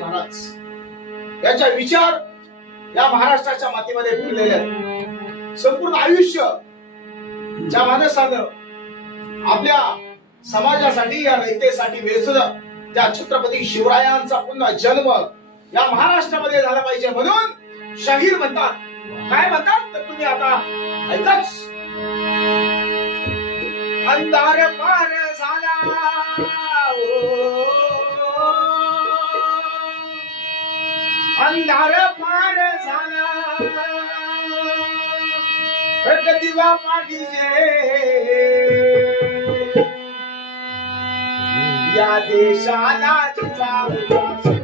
महाराज याच्या विचार या महाराष्ट्राच्या मातीमध्ये फिरलेले आहेत. संपूर्ण आयुष्य ज्या माणसानं आपल्या समाजासाठी या नैतेसाठी वेचलं त्या छत्रपती शिवरायांचा पुन्हा जन्म या महाराष्ट्रामध्ये झाला पाहिजे म्हणून शाहीर म्हणतात. काय म्हणतात तर तुम्ही आता ऐकाच. अंधार पार झाला अंधार पार झाला दिवा पाठीचे या देशाला जिजाऊ